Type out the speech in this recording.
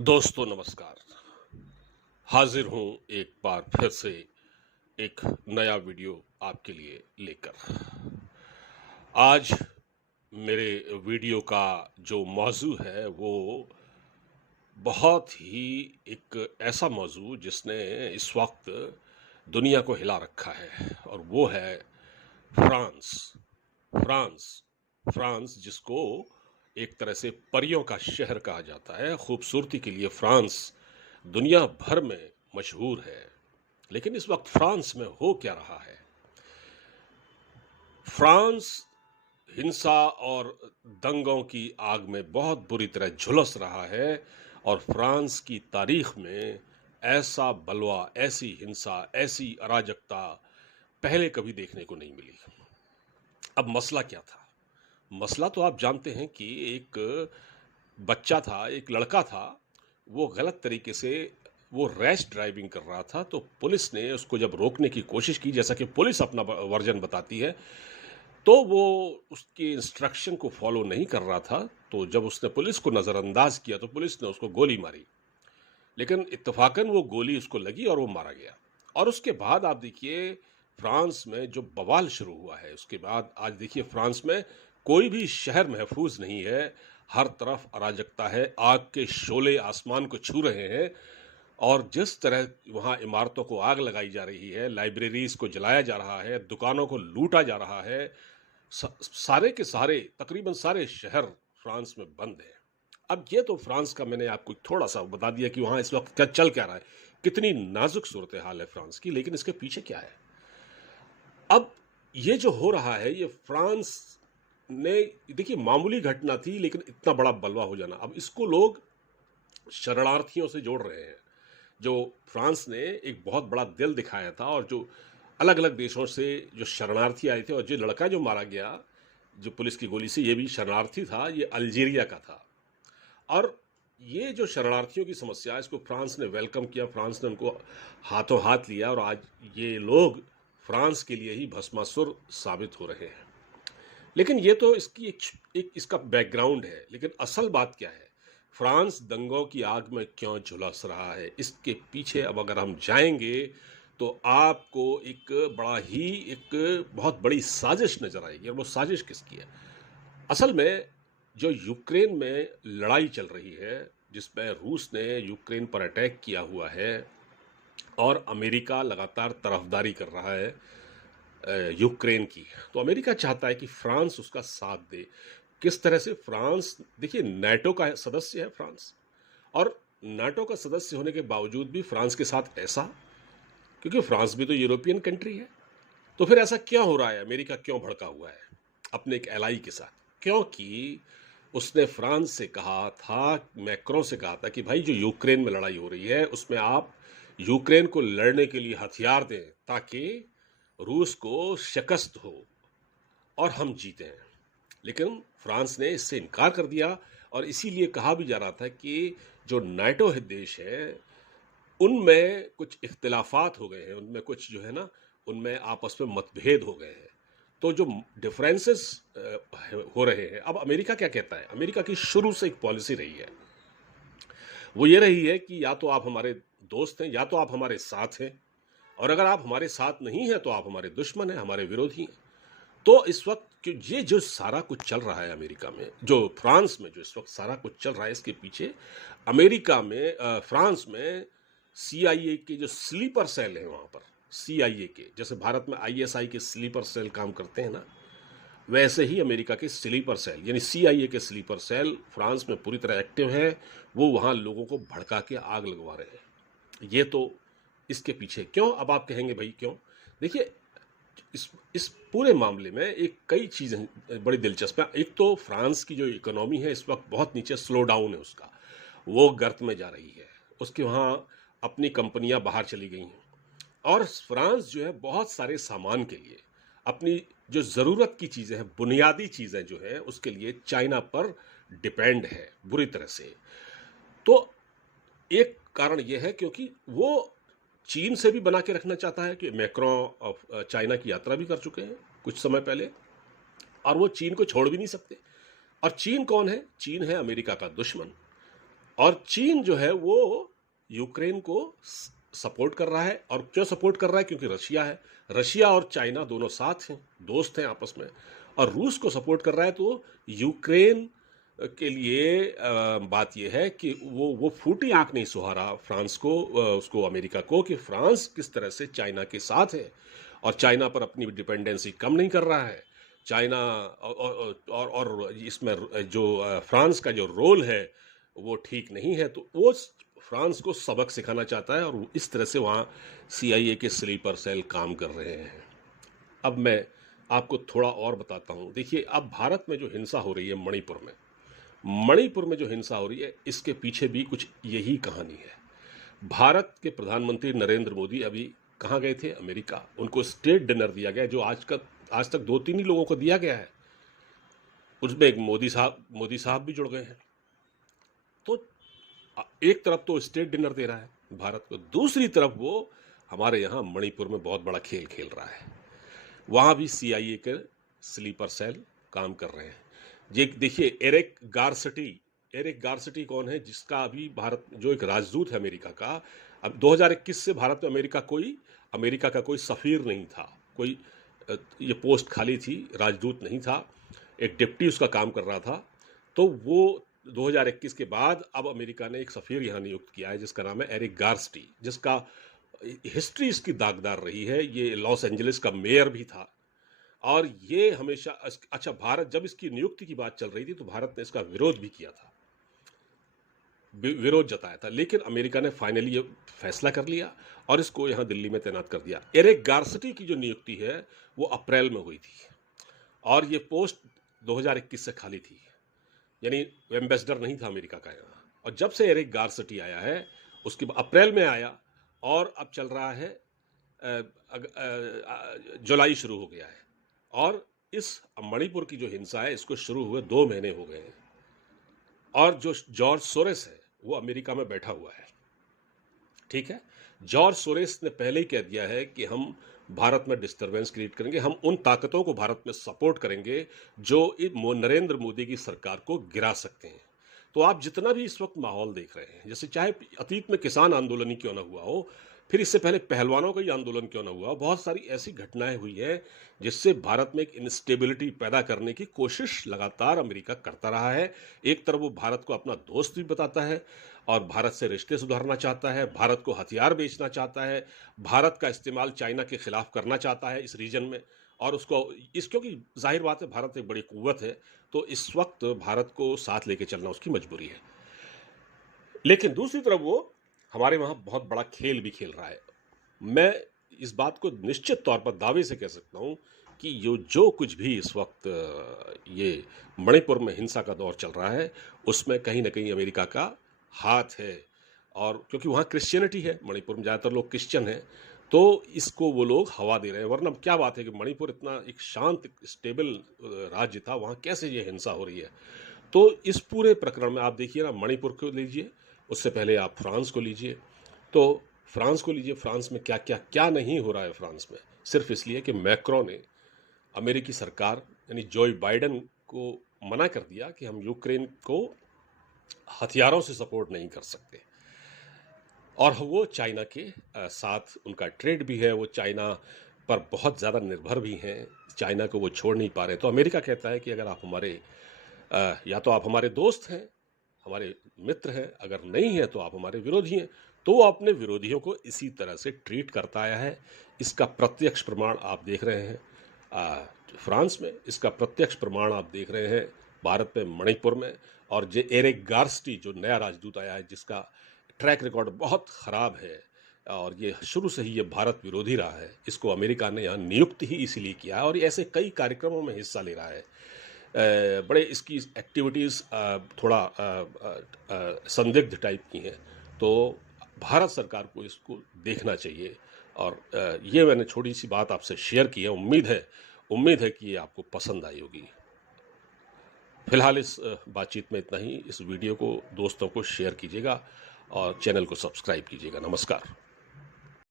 दोस्तों नमस्कार। हाजिर हूं एक बार फिर से एक नया वीडियो आपके लिए लेकर। आज मेरे वीडियो का जो मौजू है वो बहुत ही एक ऐसा मौजू जिसने इस वक्त दुनिया को हिला रखा है और वो है फ्रांस। फ्रांस फ्रांस जिसको एक तरह से परियों का शहर कहा जाता है। खूबसूरती के लिए फ्रांस दुनिया भर में मशहूर है। लेकिन इस वक्त फ्रांस में हो क्या रहा है? फ्रांस हिंसा और दंगों की आग में बहुत बुरी तरह झुलस रहा है और फ्रांस की तारीख में ऐसा बलवा, ऐसी हिंसा, ऐसी अराजकता पहले कभी देखने को नहीं मिली। अब मसला क्या था? मसला तो आप जानते हैं कि एक बच्चा था, एक लड़का था, वो गलत तरीके से वो रैश ड्राइविंग कर रहा था, तो पुलिस ने उसको जब रोकने की कोशिश की, जैसा कि पुलिस अपना वर्जन बताती है, तो वो उसके इंस्ट्रक्शन को फॉलो नहीं कर रहा था। तो जब उसने पुलिस को नज़रअंदाज किया तो पुलिस ने उसको गोली मारी, लेकिन इत्तेफाकन वो गोली उसको लगी और वो मारा गया। और उसके बाद आप देखिए फ्रांस में जो बवाल शुरू हुआ है, उसके बाद आज देखिए फ्रांस में कोई भी शहर महफूज नहीं है। हर तरफ अराजकता है, आग के शोले आसमान को छू रहे हैं और जिस तरह वहाँ इमारतों को आग लगाई जा रही है, लाइब्रेरीज को जलाया जा रहा है, दुकानों को लूटा जा रहा है, सारे के सारे तकरीबन सारे शहर फ्रांस में बंद हैं। अब ये तो फ्रांस का मैंने आपको थोड़ा सा बता दिया कि वहाँ इस वक्त क्या चल क्या रहा है, कितनी नाजुक सूरत हाल है फ्रांस की, लेकिन इसके पीछे क्या है? अब ये जो हो रहा है ये फ्रांस ने, देखिए मामूली घटना थी लेकिन इतना बड़ा बलवा हो जाना, अब इसको लोग शरणार्थियों से जोड़ रहे हैं। जो फ्रांस ने एक बहुत बड़ा दिल दिखाया था और जो अलग अलग देशों से जो शरणार्थी आए थे, और जो लड़का जो मारा गया जो पुलिस की गोली से, ये भी शरणार्थी था, ये अल्जीरिया का था। और ये जो शरणार्थियों की समस्या है इसको फ्रांस ने वेलकम किया, फ्रांस ने उनको हाथों हाथ लिया और आज ये लोग फ्रांस के लिए ही भस्मासुर साबित हो रहे हैं। लेकिन ये तो इसकी एक इसका बैकग्राउंड है, लेकिन असल बात क्या है? फ्रांस दंगों की आग में क्यों झुलस रहा है, इसके पीछे अब अगर हम जाएंगे तो आपको एक बड़ा ही एक बहुत बड़ी साजिश नजर आएगी। और वो साजिश किसकी है? असल में जो यूक्रेन में लड़ाई चल रही है, जिसमें रूस ने यूक्रेन पर अटैक किया हुआ है और अमेरिका लगातार तरफदारी कर रहा है यूक्रेन की, तो अमेरिका चाहता है कि फ्रांस उसका साथ दे। किस तरह से? फ्रांस देखिए नाटो का सदस्य है फ्रांस, और नाटो का सदस्य होने के बावजूद भी फ्रांस के साथ ऐसा, क्योंकि फ्रांस भी तो यूरोपियन कंट्री है। तो फिर ऐसा क्यों हो रहा है? अमेरिका क्यों भड़का हुआ है अपने एक एलाई के साथ? क्योंकि उसने फ्रांस से कहा था, मैक्रों से कहा था कि भाई जो यूक्रेन में लड़ाई हो रही है उसमें आप यूक्रेन को लड़ने के लिए हथियार दें ताकि रूस को शिकस्त हो और हम जीते हैं। लेकिन फ्रांस ने इससे इनकार कर दिया और इसीलिए कहा भी जा रहा था कि जो नाटो देश है उनमें कुछ इख्तिलाफात हो गए हैं, उनमें कुछ जो है ना, उनमें आपस में मतभेद हो गए हैं। तो जो डिफरेंसेस हो रहे हैं, अब अमेरिका क्या कहता है? अमेरिका की शुरू से एक पॉलिसी रही है, वो ये रही है कि या तो आप हमारे दोस्त हैं या तो आप हमारे साथ हैं, और अगर आप हमारे साथ नहीं हैं तो आप हमारे दुश्मन हैं, हमारे विरोधी हैं। तो इस वक्त ये जो सारा कुछ चल रहा है अमेरिका में, जो फ्रांस में जो इस वक्त सारा कुछ चल रहा है, इसके पीछे अमेरिका में फ्रांस में सीआईए के जो स्लीपर सेल है वहां पर, सीआईए के जैसे भारत में आईएसआई के स्लीपर सेल काम करते हैं ना, वैसे ही अमेरिका के स्लीपर सेल यानी सीआईए के स्लीपर सेल फ्रांस में पूरी तरह एक्टिव है। वो वहां लोगों को भड़का के आग लगवा रहे हैं। ये तो इसके पीछे क्यों? अब आप कहेंगे भाई क्यों? देखिए इस पूरे मामले में एक कई चीज़ें बड़ी दिलचस्प हैं। एक तो फ्रांस की जो इकोनॉमी है इस वक्त बहुत नीचे, स्लो डाउन है उसका, वो गर्त में जा रही है, उसकी वहाँ अपनी कंपनियां बाहर चली गई हैं। और फ्रांस जो है बहुत सारे सामान के लिए, अपनी जो ज़रूरत की चीज़ें हैं, बुनियादी चीज़ें जो है उसके लिए चाइना पर डिपेंड है बुरी तरह से। तो एक कारण यह है क्योंकि वो चीन से भी बना के रखना चाहता है, कि मैक्रों ऑफ चाइना की यात्रा भी कर चुके हैं कुछ समय पहले, और वो चीन को छोड़ भी नहीं सकते। और चीन कौन है? चीन है अमेरिका का दुश्मन। और चीन जो है वो यूक्रेन को सपोर्ट कर रहा है। और क्यों सपोर्ट कर रहा है? क्योंकि रशिया है, रशिया और चाइना दोनों साथ हैं, दोस्त हैं आपस में। और रूस को सपोर्ट कर रहा है। तो यूक्रेन के लिए बात यह है कि वो फूटी आंख नहीं सुहा रहा फ्रांस को, उसको, अमेरिका को, कि फ्रांस किस तरह से चाइना के साथ है और चाइना पर अपनी डिपेंडेंसी कम नहीं कर रहा है। चाइना और इसमें जो फ्रांस का जो रोल है वो ठीक नहीं है। तो वो फ्रांस को सबक सिखाना चाहता है और इस तरह से वहाँ CIA के स्लीपर सेल काम कर रहे हैं। अब मैं आपको थोड़ा और बताता हूँ। देखिए, अब भारत में जो हिंसा हो रही है मणिपुर में जो हिंसा हो रही है, इसके पीछे भी कुछ यही कहानी है। भारत के प्रधानमंत्री नरेंद्र मोदी अभी कहाँ गए थे? अमेरिका। उनको स्टेट डिनर दिया गया, जो आज तक 2-3 ही लोगों को दिया गया है। उसमें एक मोदी साहब भी जुड़ गए हैं। तो एक तरफ तो स्टेट डिनर दे रहा है भारत को, दूसरी तरफ वो हमारे यहाँ मणिपुर में बहुत बड़ा खेल खेल रहा है। वहाँ भी CIA के स्लीपर सेल काम कर रहे हैं। ये देखिए, एरिक गारसेटी कौन है? जिसका अभी भारत, जो एक राजदूत है अमेरिका का। अब 2021 से भारत में अमेरिका का कोई सफीर नहीं था, कोई ये पोस्ट खाली थी, राजदूत नहीं था, एक डिप्टी उसका काम कर रहा था। तो वो 2021 के बाद अब अमेरिका ने एक सफीर यहाँ नियुक्त किया है, जिसका नाम है एरिक गारस्टी, जिसका हिस्ट्री इसकी दागदार रही है। ये लॉस एंजलिस का मेयर भी था और ये हमेशा अच्छा, भारत जब इसकी नियुक्ति की बात चल रही थी तो भारत ने इसका विरोध भी किया था, विरोध जताया था, लेकिन अमेरिका ने फाइनली ये फैसला कर लिया और इसको यहाँ दिल्ली में तैनात कर दिया। एरिक गारसेटी की जो नियुक्ति है वो अप्रैल में हुई थी और ये पोस्ट 2021 से खाली थी, यानी एम्बेसडर नहीं था अमेरिका का यहाँ। और जब से एरिक गारसेटी आया है, उसके अप्रैल में आया और अब चल रहा है, जुलाई शुरू हो गया है। और इस मणिपुर की जो हिंसा है, इसको शुरू हुए 2 महीने हो गए हैं और जो जॉर्ज सोरेस है वो अमेरिका में बैठा हुआ है। ठीक है, जॉर्ज सोरेस ने पहले ही कह दिया है कि हम भारत में डिस्टरबेंस क्रिएट करेंगे, हम उन ताकतों को भारत में सपोर्ट करेंगे जो नरेंद्र मोदी की सरकार को गिरा सकते हैं। तो आप जितना भी इस वक्त माहौल देख रहे हैं, जैसे चाहे अतीत में किसान आंदोलन ही क्यों ना हुआ हो, फिर इससे पहले पहलवानों का ही आंदोलन क्यों ना हुआ हो, बहुत सारी ऐसी घटनाएं हुई हैं जिससे भारत में एक इंस्टेबिलिटी पैदा करने की कोशिश लगातार अमेरिका करता रहा है। एक तरफ वो भारत को अपना दोस्त भी बताता है और भारत से रिश्ते सुधारना चाहता है, भारत को हथियार बेचना चाहता है, भारत का इस्तेमाल चाइना के खिलाफ करना चाहता है इस रीजन में। और उसको क्योंकि जाहिर बात है, भारत एक बड़ी कुव्वत है, तो इस वक्त भारत को साथ लेके चलना उसकी मजबूरी है। लेकिन दूसरी तरफ वो हमारे वहाँ बहुत बड़ा खेल भी खेल रहा है। मैं इस बात को निश्चित तौर पर दावे से कह सकता हूँ कि जो कुछ भी इस वक्त ये मणिपुर में हिंसा का दौर चल रहा है, उसमें कहीं ना कहीं अमेरिका का हाथ है। और क्योंकि वहाँ क्रिश्चियनिटी है, मणिपुर में ज़्यादातर लोग क्रिश्चियन हैं, तो इसको वो लोग हवा दे रहे हैं। वरना क्या बात है कि मणिपुर इतना एक शांत स्टेबल राज्य था, वहाँ कैसे ये हिंसा हो रही है? तो इस पूरे प्रकरण में आप देखिए ना, मणिपुर को लीजिए, उससे पहले आप फ्रांस को लीजिए। तो फ्रांस को लीजिए, फ्रांस में क्या क्या क्या नहीं हो रहा है फ्रांस में, सिर्फ इसलिए कि मैक्रो ने, अमेरिकी सरकार यानी जो बाइडेन को मना कर दिया कि हम यूक्रेन को हथियारों से सपोर्ट नहीं कर सकते। और वो चाइना के साथ उनका ट्रेड भी है, वो चाइना पर बहुत ज़्यादा निर्भर भी हैं, चाइना को वो छोड़ नहीं पा रहे। तो अमेरिका कहता है कि अगर आप हमारे या तो आप हमारे दोस्त हैं, हमारे मित्र हैं, अगर नहीं है तो आप हमारे विरोधी हैं। तो वो अपने विरोधियों को इसी तरह से ट्रीट करता आया है। इसका प्रत्यक्ष प्रमाण आप देख रहे हैं फ्रांस में, इसका प्रत्यक्ष प्रमाण आप देख रहे हैं भारत में, मणिपुर में। और जो एरिक गारस्टी जो नया राजदूत आया है, जिसका ट्रैक रिकॉर्ड बहुत ख़राब है और ये शुरू से ही ये भारत विरोधी रहा है, इसको अमेरिका ने यहाँ नियुक्त ही इसीलिए किया है और ऐसे कई कार्यक्रमों में हिस्सा ले रहा है। बड़े इसकी एक्टिविटीज़ थोड़ा संदिग्ध टाइप की हैं। तो भारत सरकार को इसको देखना चाहिए। और ये मैंने छोटी सी बात आपसे शेयर की है, उम्मीद है कि ये आपको पसंद आई होगी। फिलहाल इस बातचीत में इतना ही। इस वीडियो को दोस्तों को शेयर कीजिएगा और चैनल को सब्सक्राइब कीजिएगा। नमस्कार।